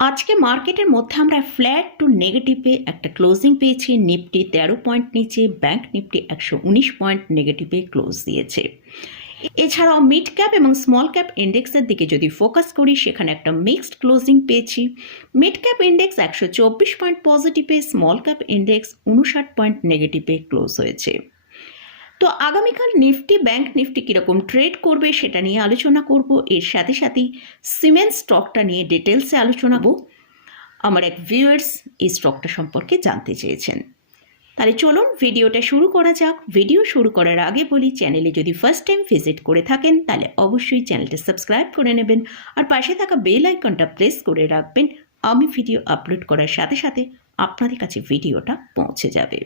আজকে মার্কেটের মধ্যে আমরা ফ্ল্যাট টু নেগেটিভে একটা ক্লোজিং পেয়েছি। নিফটি তেরো পয়েন্ট নিচে ব্যাংক নিফটি একশো উনিশ পয়েন্ট নেগেটিভে ক্লোজ দিয়েছে। এছাড়াও মিড ক্যাপ এবং স্মল ক্যাপ ইন্ডেক্সের দিকে যদি ফোকাস করি, সেখানে একটা মিক্সড ক্লোজিং পেয়েছি। মিড ক্যাপ ইন্ডেক্স একশো চব্বিশ পয়েন্ট পজিটিভে স্মল ক্যাপ ইন্ডেক্স উনষাট পয়েন্ট নেগেটিভে ক্লোজ হয়েছে। তো আগামীকাল নিফটি ব্যাংক নিফটি কীরকম ট্রেড করবে সেটা নিয়ে আলোচনা করব। এর সাথে সাথেই সিমেন্ট স্টকটা নিয়ে ডিটেলসে আলোচনা করব আমার এক ভিউয়ার্স এই স্টকটা সম্পর্কে জানতে চেয়েছেন। তাহলে চলুন ভিডিওটা শুরু করা যাক। ভিডিও শুরু করার আগে বলি চ্যানেলে যদি ফার্স্ট টাইম ভিজিট করে থাকেন, তাহলে অবশ্যই চ্যানেলটা সাবস্ক্রাইব করে নেবেন আর পাশে থাকা বেল আইকনটা প্রেস করে রাখবেন। আমি ভিডিও আপলোড করার সাথে সাথে আপনাদের কাছে ভিডিওটা পৌঁছে যাবে।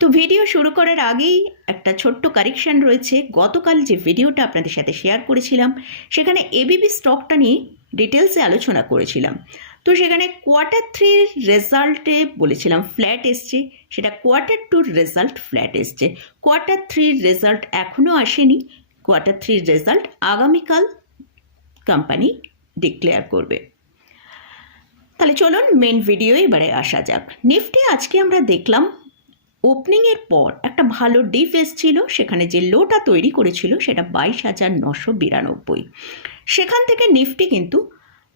তো ভিডিও শুরু করার আগেই একটা ছোট্ট কারেকশন রয়েছে। গতকাল যে ভিডিওটা আপনাদের সাথে শেয়ার করেছিলাম, সেখানে এবিবি স্টকটা নিয়ে ডিটেলসে আলোচনা করেছিলাম। তো সেখানে কোয়ার্টার থ্রির রেজাল্টে বলেছিলাম ফ্ল্যাট এসছে, সেটা কোয়ার্টার টুর রেজাল্ট ফ্ল্যাট এসছে। কোয়ার্টার থ্রির রেজাল্ট এখনও আসেনি কোয়ার্টার থ্রির রেজাল্ট আগামীকাল কোম্পানি ডিক্লেয়ার করবে। তাহলে চলুন মেন ভিডিও এবারে আসা যাক। নিফটি আজকে আমরা দেখলাম ওপেনিংয়ের পর একটা ভালো ডিপ এসছিল, সেখানে যে লোটা তৈরি করেছিল সেটা বাইশ হাজার নশো বিরানব্বই। সেখান থেকে নিফটি কিন্তু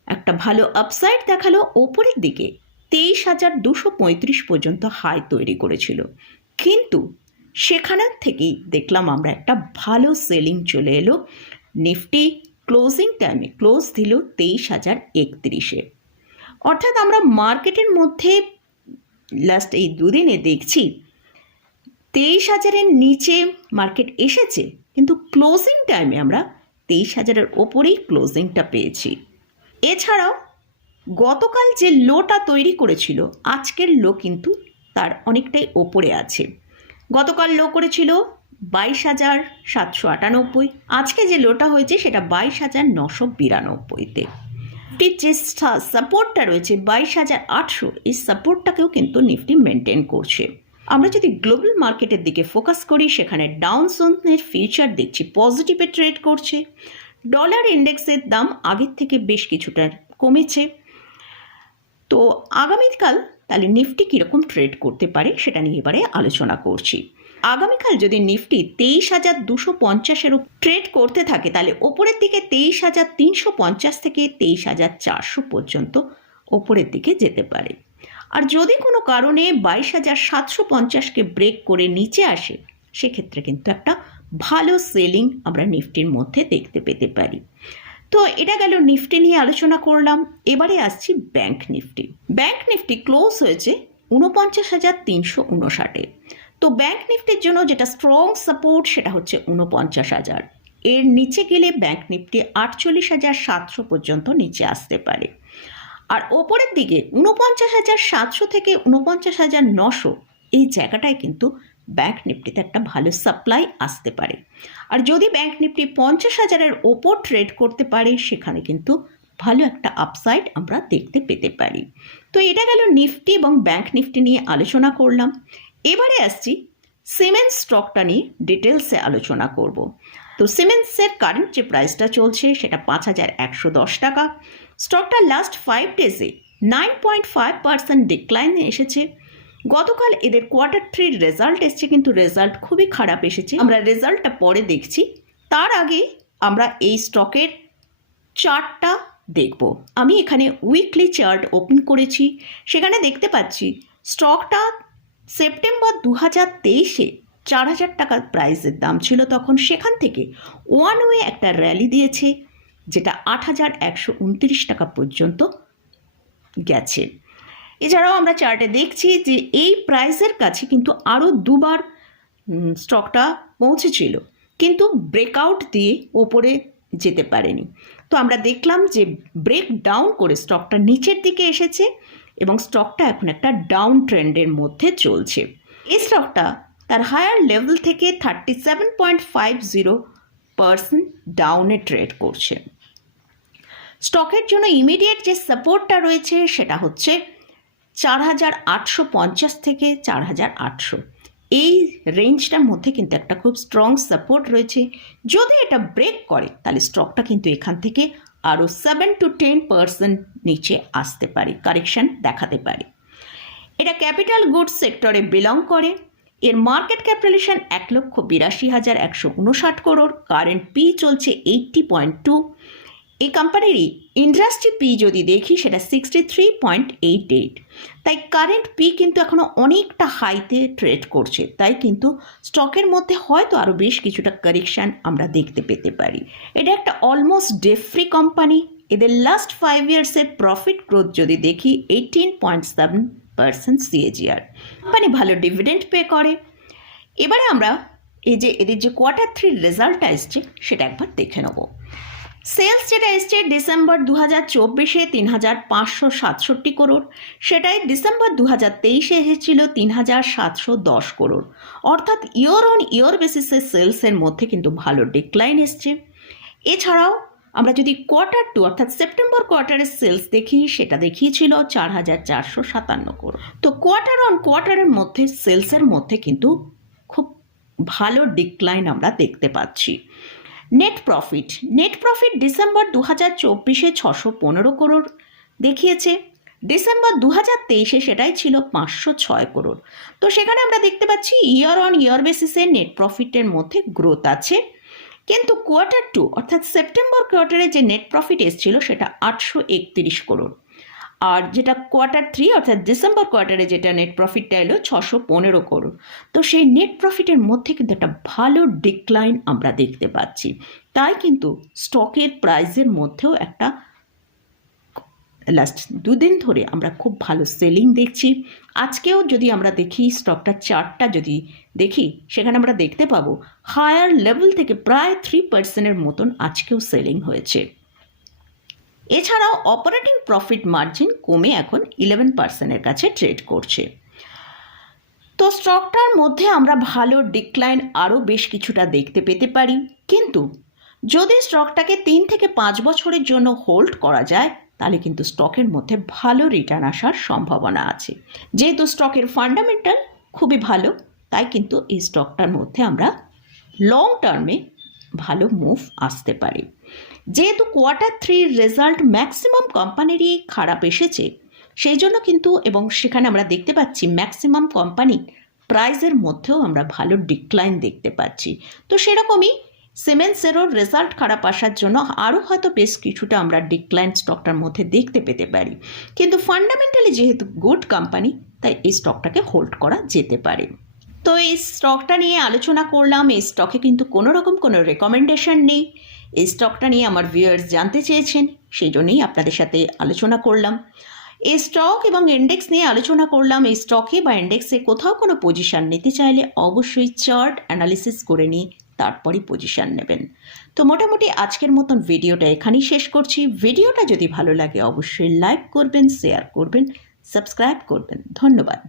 একটা ভালো আপসাইড দেখাল, ওপরের দিকে তেইশ হাজার দুশো পঁয়ত্রিশ পর্যন্ত হাই তৈরি করেছিল। কিন্তু সেখানের থেকেই দেখলাম আমরা একটা ভালো সেলিং চলে এলো নিফটি ক্লোজিং টাইমে ক্লোজ দিল তেইশ হাজার একত্রিশে। অর্থাৎ আমরা মার্কেটের মধ্যে লাস্ট এই দুদিনে দেখছি তেইশ হাজারের নিচে মার্কেট এসেছে, কিন্তু ক্লোজিং টাইমে আমরা তেইশ হাজারের ওপরেই ক্লোজিংটা পেয়েছি। এছাড়াও গতকাল যে লোটা তৈরি করেছিল, আজকের লো কিন্তু তার অনেকটাই ওপরে আছে। গতকাল লো করেছিল বাইশ হাজার সাতশো আটানব্বই, আজকে যে লোটা হয়েছে সেটা বাইশ হাজার নশো বিরানব্বইতে। যে সাপোর্টটা রয়েছে, বাইশ হাজার আটশো, এই সাপোর্টটাকেও কিন্তু নিফটি মেনটেন করছে। আমরা যদি গ্লোবাল মার্কেটের দিকে ফোকাস করি, সেখানে ডাউন জোনের ফিউচার দেখছি পজিটিভে ট্রেড করছে। ডলার ইন্ডেক্সের দাম আগের থেকে বেশ কিছুটা কমেছে। তো আগামীকাল তাহলে নিফটি কীরকম ট্রেড করতে পারে, সেটা নিয়ে এবারে আলোচনা করছি। আগামীকাল যদি নিফটি তেইশ হাজার দুশো পঞ্চাশের ট্রেড করতে থাকে, তাহলে ওপরের দিকে তেইশ হাজার তিনশো পঞ্চাশ থেকে তেইশ হাজার চারশো পর্যন্ত ওপরের দিকে যেতে পারে। আর যদি কোনো কারণে বাইশ হাজার সাতশো পঞ্চাশকে ব্রেক করে নিচে আসে, সেক্ষেত্রে কিন্তু একটা ভালো সেলিং আমরা নিফটির মধ্যে দেখতে পেতে পারি। তো এটা গেল নিফটি নিয়ে আলোচনা করলাম। এবারে আসছি bank Nifty. Bank Nifty close হয়েছে উনপঞ্চাশ হাজার তিনশো উনষাটে তো ব্যাংক নিফটির জন্য যেটা স্ট্রং সাপোর্ট সেটা হচ্ছে উনপঞ্চাশ হাজার। এর নিচে গেলে ব্যাংক নিফটি আটচল্লিশ হাজার সাতশো পর্যন্ত নিচে আসতে পারে। আর ওপরের দিকে উনপঞ্চাশ হাজার সাতশো থেকে উনপঞ্চাশ হাজার নশো, এই জায়গাটায় কিন্তু ব্যাংক নিফটিতে একটা ভালো সাপ্লাই আসতে পারে। আর যদি ব্যাংক নিফটি পঞ্চাশ হাজারের ওপর ট্রেড করতে পারে, সেখানে কিন্তু ভালো একটা আপসাইড আমরা দেখতে পেতে পারি। তো এটা গেল নিফটি এবং ব্যাংক নিফটি নিয়ে আলোচনা করলাম। এবারে আসছি সিমেন্ট স্টকটা নিয়ে ডিটেলসে আলোচনা করব। তো সিমেন্টসের কারেন্ট যে প্রাইসটা চলছে, সেটা পাঁচ হাজার একশো দশ টাকা। স্টকটা লাস্ট ফাইভ ডেজে নাইন পয়েন্ট ফাইভ পার্সেন্ট ডিক্লাইনে এসেছে। গতকাল এদের কোয়ার্টার থ্রির রেজাল্ট এসছে, কিন্তু রেজাল্ট খুবই খারাপ এসেছে। আমরা রেজাল্টটা পরে দেখছি। তার আগে আমরা এই স্টকের চার্টটা দেখব। আমি এখানে উইকলি চার্ট ওপেন করেছি। সেখানে দেখতে পাচ্ছি, স্টকটা সেপ্টেম্বর দু হাজার তেইশে চার হাজার টাকার প্রাইসের দাম ছিল তখন। সেখান থেকে ওয়ান ওয়ে একটা র্যালি দিয়েছে। যেটা আট হাজার একশো উনত্রিশ টাকা পর্যন্ত গেছে। এছাড়াও আমরা চার্টে দেখছি যে এই প্রাইসের কাছে কিন্তু আরও দুবার স্টকটা পৌঁছেছিল। কিন্তু ব্রেকআউট দিয়ে ওপরে যেতে পারেনি। তো আমরা দেখলাম যে ব্রেক ডাউন করে স্টকটা নিচের দিকে এসেছে এবং স্টকটা এখন একটা ডাউন ট্রেন্ডের মধ্যে চলছে। এই স্টকটা তার হায়ার লেভেল থেকে thirty seven point five zero percent ডাউনে ট্রেড করছে। স্টকের জন্য ইমিডিয়েট যে সাপোর্টটা রয়েছে সেটা হচ্ছে চার হাজার আটশো পঞ্চাশ থেকে চার হাজার আটশো। এই রেঞ্জটার মধ্যে কিন্তু একটা খুব স্ট্রং সাপোর্ট রয়েছে। যদি এটা ব্রেক করে, তাহলে স্টকটা কিন্তু এখান থেকে আরও সেভেন টু টেন পার্সেন্ট নিচে আসতে পারে কারেকশন দেখাতে পারে। এটা ক্যাপিটাল গুডস সেক্টরে বিলং করে। এর মার্কেট ক্যাপিটালেশন এক লক্ষ বিরাশি হাজার একশো উনষাট করোড় কারেন্ট পি চলছে এইটটি পয়েন্ট টু এই কোম্পানিরই ইন্ডাস্ট্রি পি যদি দেখি, সেটা sixty three point eight eight তাই কারেন্ট পি কিন্তু এখনও অনেকটা হাইতে ট্রেড করছে। তাই কিন্তু স্টকের মধ্যে হয়তো আরও বেশ কিছুটা কারেকশান আমরা দেখতে পেতে পারি। এটা একটা অলমোস্ট ডেফ্রি কোম্পানি এদের লাস্ট ফাইভ ইয়ার্সের প্রফিট গ্রোথ যদি দেখি eighteen point seven percent CAGR company ভালো ডিভিডেন্ড পে করে। এবারে আমরা এই যে, এদের যে কোয়ার্টার থ্রির রেজাল্টটা এসছে, সেটা একবার দেখে নেব। সেলস যেটা এসছে ডিসেম্বর দু হাজার চব্বিশে তিন হাজার পাঁচশো সাতষট্টি করোড়, সেটাই ডিসেম্বর দু হাজার তেইশে এসেছিল তিন হাজার সাতশো দশ করোড়। অর্থাৎ ইয়ার অন ইয়ার বেসিসে সেলসের মধ্যে কিন্তু ভালো ডিক্লাইন এসছে। এছাড়াও আমরা যদি কোয়ার্টার টু অর্থাৎ সেপ্টেম্বর কোয়ার্টারের সেলস দেখি, সেটা দেখিয়েছিল চার হাজার চারশো সাতান্ন করোড়। তো কোয়ার্টার অন কোয়ার্টারের মধ্যে, সেলসের মধ্যে কিন্তু খুব ভালো ডিক্লাইন আমরা দেখতে পাচ্ছি। Net profit net profit December দু হাজার চব্বিশে ছশো পনেরো করোড় দেখিয়েছে। ডিসেম্বর দু হাজার তেইশে সেটাই ছিল পাঁচশো ছয় করোড় তো সেখানে আমরা দেখতে পাচ্ছি ইয়ার অন ইয়ার বেসিসে নেট প্রফিটের মধ্যে গ্রোথ আছে। কিন্তু কোয়ার্টার টু অর্থাৎ সেপ্টেম্বর কোয়ার্টারে যে নেট প্রফিট এসেছিল সেটা আটশো একত্রিশ করোড় আর যেটা কোয়ার্টার থ্রি অর্থাৎ ডিসেম্বর কোয়ার্টারে যেটা নেট প্রফিটটা এলো ছশো পনেরো করোড় তো সেই নেট প্রফিটের মধ্যে কিন্তু একটা ভালো ডিক্লাইন আমরা দেখতে পাচ্ছি। তাই কিন্তু স্টকের প্রাইসের মধ্যেও একটা লাস্ট দুদিন ধরে আমরা খুব ভালো সেলিং দেখছি। আজকেও যদি আমরা দেখি স্টকটার চার্টটা যদি দেখি, সেখানে আমরা দেখতে পাবো হায়ার লেভেল থেকে প্রায় থ্রি পার্সেন্টের মতন আজকেও সেলিং হয়েছে। এছাড়াও অপারেটিং প্রফিট মার্জিন কমে এখন ইলেভেন পার্সেন্টের কাছে ট্রেড করছে। তো স্টকটার মধ্যে আমরা ভালো ডিক্লাইন আরও বেশ কিছুটা দেখতে পেতে পারি। কিন্তু যদি স্টকটাকে তিন থেকে পাঁচ বছরের জন্য হোল্ড করা যায়, তাহলে কিন্তু স্টকের মধ্যে ভালো রিটার্ন আসার সম্ভাবনা আছে। যেহেতু স্টকের ফান্ডামেন্টাল খুবই ভালো, তাই কিন্তু এই স্টকটার মধ্যে আমরা লং টার্মে ভালো মুভ আসতে পারে। যেহেতু কোয়ার্টার থ্রির রেজাল্ট ম্যাক্সিমাম কোম্পানিরই খারাপ এসেছে, সেই জন্য কিন্তু এবং সেখানে আমরা দেখতে পাচ্ছি ম্যাক্সিমাম কোম্পানি প্রাইজের মধ্যেও আমরা ভালো ডিক্লাইন দেখতে পাচ্ছি। তো সেরকমই সিমেন্টসেরও রেজাল্ট খারাপ আসার জন্য আরও হয়তো বেশ কিছুটা আমরা ডিক্লাইন স্টকটার মধ্যে দেখতে পেতে পারি। কিন্তু ফান্ডামেন্টালি যেহেতু গুড কোম্পানি, তাই এই স্টকটাকে হোল্ড করা যেতে পারে। তো এই স্টকটা নিয়ে আলোচনা করলাম, এই স্টকে কিন্তু কোনো রকম কোনো রেকমেন্ডেশন নেই। এই স্টকটা নিয়ে আমার ভিউয়ার্স জানতে চেয়েছেন, সেই জন্যই আপনাদের সাথে আলোচনা করলাম। এই স্টক এবং ইন্ডেক্স নিয়ে আলোচনা করলাম। এই স্টকে বা ইন্ডেক্সে কোথাও কোনো পজিশান নিতে চাইলে অবশ্যই চার্ট অ্যানালিসিস করে নিয়ে তারপরই পজিশান নেবেন। তো মোটামুটি আজকের মতন ভিডিওটা এখানেই শেষ করছি। ভিডিওটা যদি ভালো লাগে, অবশ্যই লাইক করবেন শেয়ার করবেন সাবস্ক্রাইব করবেন। ধন্যবাদ।